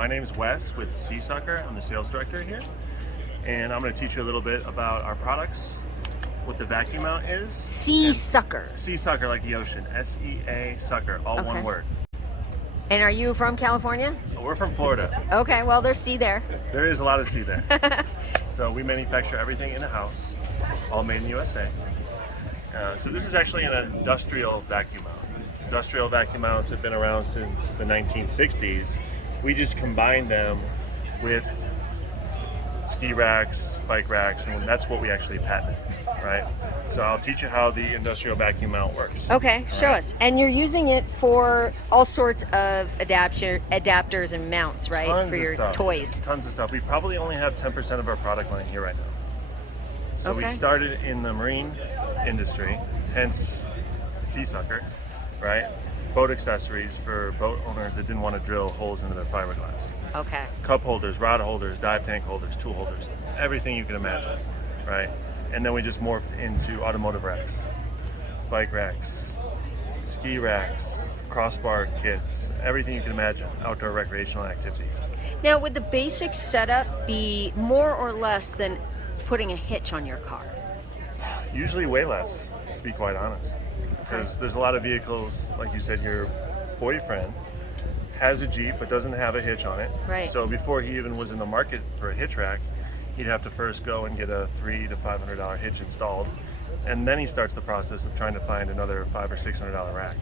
My name is Wes with Seasucker. I'm the sales director here, and I'm going to teach you a little bit about our products, what the vacuum mount is. Seasucker. Seasucker, like the ocean. S-E-A sucker, all one word. And are you from California? We're from Florida. Okay, well, there's sea there. There is a lot of sea there. So we manufacture everything in the house, all made in the USA. So this is actually an industrial vacuum mount. Industrial vacuum mounts have been around since the 1960s. We just combine them with ski racks, bike racks, and that's what we actually patented, right? So I'll teach you how the industrial vacuum mount works. Okay, show us. And you're using it for all sorts of adapters and mounts, right? Tons for of your stuff. toys. Tons of stuff. We probably only have 10% of our product line here right now. So we Okay. started in the marine industry, hence Seasucker, right? Boat accessories for boat owners that didn't want to drill holes into their fiberglass. Okay. Cup holders, rod holders, dive tank holders, tool holders, everything you can imagine, right? And then we just morphed into automotive racks, bike racks, ski racks, crossbar kits, everything you can imagine, outdoor recreational activities. Now, would the basic setup be more or less than putting a hitch on your car? Usually way less, to be quite honest. Because there's a lot of vehicles, like you said, your boyfriend has a Jeep but doesn't have a hitch on it. Right. So before he even was in the market for a hitch rack, he'd have to first go and get a $300 to $500 hitch installed, and then he starts the process of trying to find another $500 or $600 rack.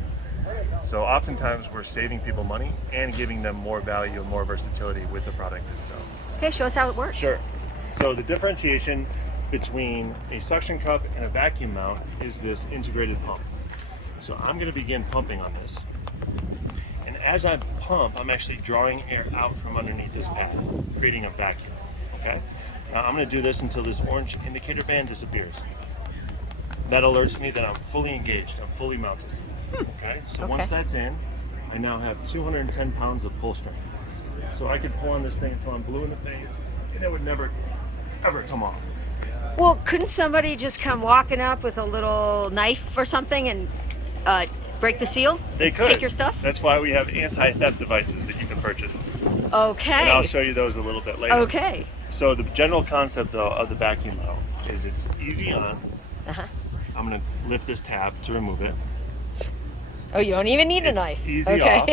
So oftentimes we're saving people money and giving them more value and more versatility with the product itself. Okay, show us how it works. Sure. So the differentiation between a suction cup and a vacuum mount is this integrated pump. So I'm going to begin pumping on this. And as I pump, I'm actually drawing air out from underneath this pad, creating a vacuum. Okay? Now I'm going to do this until this orange indicator band disappears. That alerts me that I'm fully engaged, I'm fully mounted. Okay? So once that's in, I now have 210 pounds of pull strength. So I could pull on this thing until I'm blue in the face, and it would never, ever come off. Well, couldn't somebody just come walking up with a little knife or something and break the seal? They could. Take your stuff? That's why we have anti-theft devices that you can purchase. Okay. And I'll show you those a little bit later. Okay. So the general concept though of the vacuum mount is it's easy on. I'm going to lift this tab to remove it. Oh, you don't even need a It's knife. easy okay. off.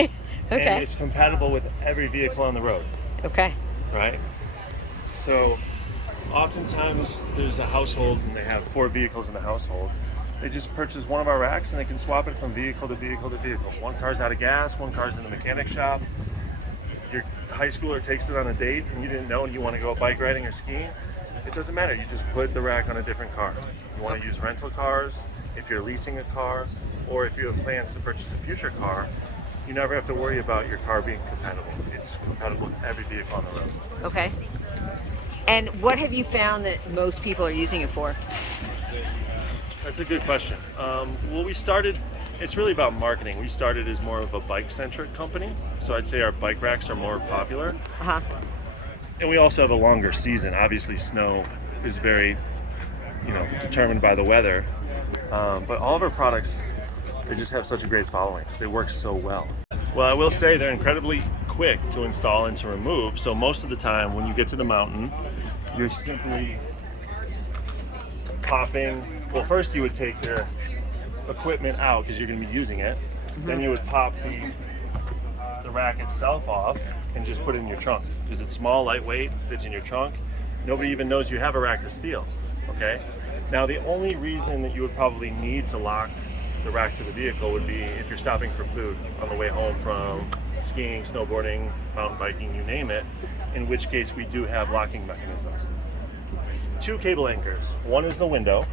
Okay. And it's compatible with every vehicle on the road. Okay. Right? So oftentimes there's a household and they have 4 vehicles in the household. They just purchase one of our racks and they can swap it from vehicle to vehicle to vehicle. One car's out of gas, one car's in the mechanic shop. Your high schooler takes it on a date and you didn't know and you want to go bike riding or skiing. It doesn't matter, you just put the rack on a different car. You want to use rental cars, if you're leasing a car, or if you have plans to purchase a future car, you never have to worry about your car being compatible. It's compatible with every vehicle on the road. Okay. And what have you found that most people are using it for? That's a good question. Well, we started, it's really about marketing. We started as more of a bike-centric company, so I'd say our bike racks are more popular. And we also have a longer season. Obviously, snow is very, determined by the weather. But all of our products, they just have such a great following because they work so well. Well, I will say they're incredibly quick to install and to remove. So most of the time when you get to the mountain, you're simply popping. Well, first you would take your equipment out because you're going to be using it. Then you would pop the rack itself off and just put it in your trunk because it's small, lightweight, fits in your trunk. Nobody even knows you have a rack to steal. Okay. Now the only reason that you would probably need to lock the rack to the vehicle would be if you're stopping for food on the way home from skiing, snowboarding, mountain biking, you name it, in which case we do have locking mechanisms. 2 cable anchors. One is the window,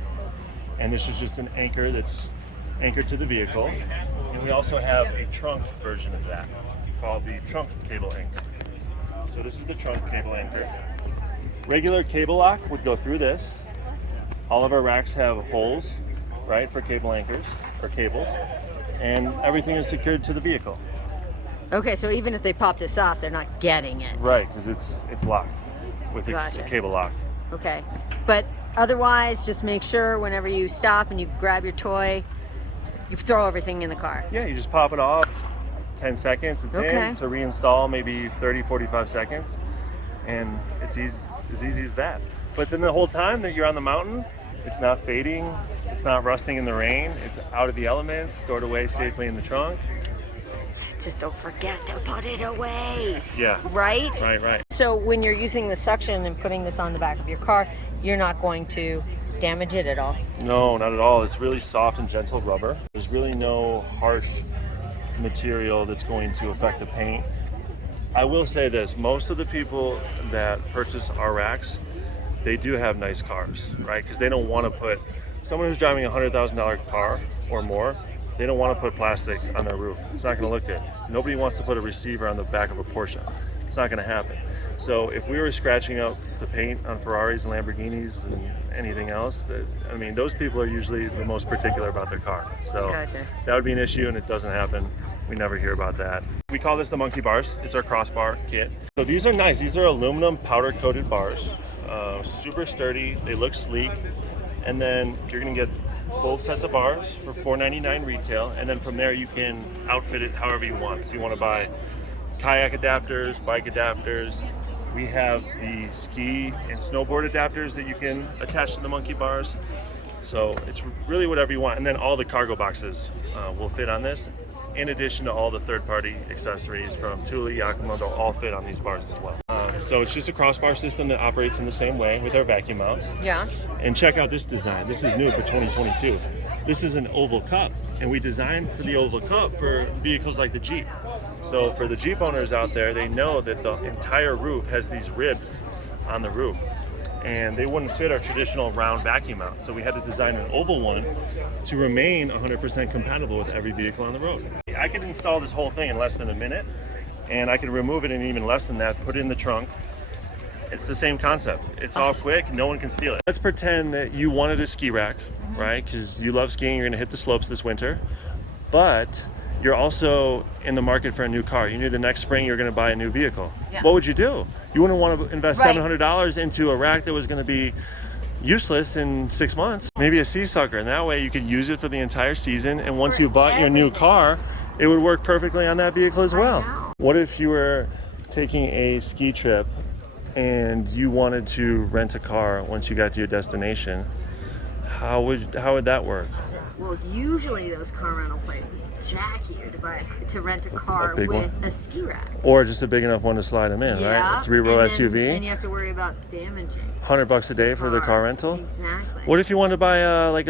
and this is just an anchor that's anchored to the vehicle. And we also have a trunk version of that called the trunk cable anchor. So this is the trunk cable anchor. Regular cable lock would go through this. All of our racks have holes, right, for cable anchors or cables, and everything is secured to the vehicle. Okay, so even if they pop this off, they're not getting it. Right, because it's locked with the cable lock. Okay, but otherwise, just make sure whenever you stop and you grab your toy, you throw everything in the car. Yeah, you just pop it off, 10 seconds, it's Okay. in. To reinstall, maybe 30, 45 seconds. And it's as easy as that. But then the whole time that you're on the mountain, it's not fading, it's not rusting in the rain, it's out of the elements, stored away safely in the trunk. Just don't forget to put it away. Yeah. Right? Right. So when you're using the suction and putting this on the back of your car, you're not going to damage it at all. No, not at all. It's really soft and gentle rubber. There's really no harsh material that's going to affect the paint. I will say this, most of the people that purchase our racks, they do have nice cars, right? Because they don't want to put, someone who's driving a $100,000 car or more, they don't want to put plastic on their roof. It's not going to look good. Nobody wants to put a receiver on the back of a Porsche. It's not going to happen. So if we were scratching up the paint on Ferraris and Lamborghinis and anything else, I mean, those people are usually the most particular about their car. So Gotcha. that would be an issue, and it doesn't happen. We never hear about that. We call this the monkey bars. It's our crossbar kit. So these are nice. These are aluminum powder coated bars, super sturdy. They look sleek. And then you're gonna get both sets of bars for $4.99 retail. And then from there you can outfit it however you want. If you want to buy kayak adapters, bike adapters, we have the ski and snowboard adapters that you can attach to the monkey bars. So it's really whatever you want. And then all the cargo boxes will fit on this, in addition to all the third-party accessories from Thule, Yakima. They'll all fit on these bars as well. So it's just a crossbar system that operates in the same way with our vacuum mounts. Yeah. And check out this design. This is new for 2022. This is an oval cup, and we designed for the oval cup for vehicles like the Jeep. So for the Jeep owners out there, they know that the entire roof has these ribs on the roof, and they wouldn't fit our traditional round vacuum mount. So we had to design an oval one to remain 100% compatible with every vehicle on the road. I could install this whole thing in less than a minute, and I could remove it in even less than that, put it in the trunk. It's the same concept. It's all quick, no one can steal it. Let's pretend that you wanted a ski rack, right? Because you love skiing, you're gonna hit the slopes this winter, but you're also in the market for a new car. You knew the next spring you're gonna buy a new vehicle. Yeah. What would you do? You wouldn't want to invest Right. $700 into a rack that was gonna be useless in 6 months. Maybe a Seasucker, and that way you could use it for the entire season, and once For you bought your new everything. car, it would work perfectly on that vehicle as well. know. What if you were taking a ski trip and you wanted to rent a car once you got to your destination? How would that work? Well, usually those car rental places jack you to rent a car big with one? a ski rack. Or just a big enough one to slide them in, right? A 3-row and SUV. Then you have to worry about damaging. $100 a day for the car rental. Exactly. What if you want to buy rent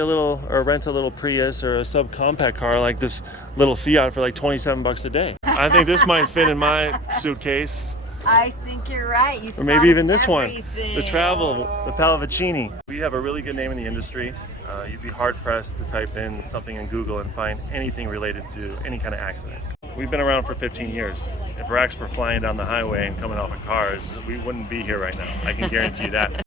a little Prius or a subcompact car like this little Fiat for like $27 a day? I think this might fit in my suitcase. I think you're right. Or maybe even this one, the Travel, the Pallavicini. We have a really good name in the industry. You'd be hard pressed to type in something in Google and find anything related to any kind of accidents. We've been around for 15 years. If racks were flying down the highway and coming off of cars, we wouldn't be here right now. I can guarantee you that.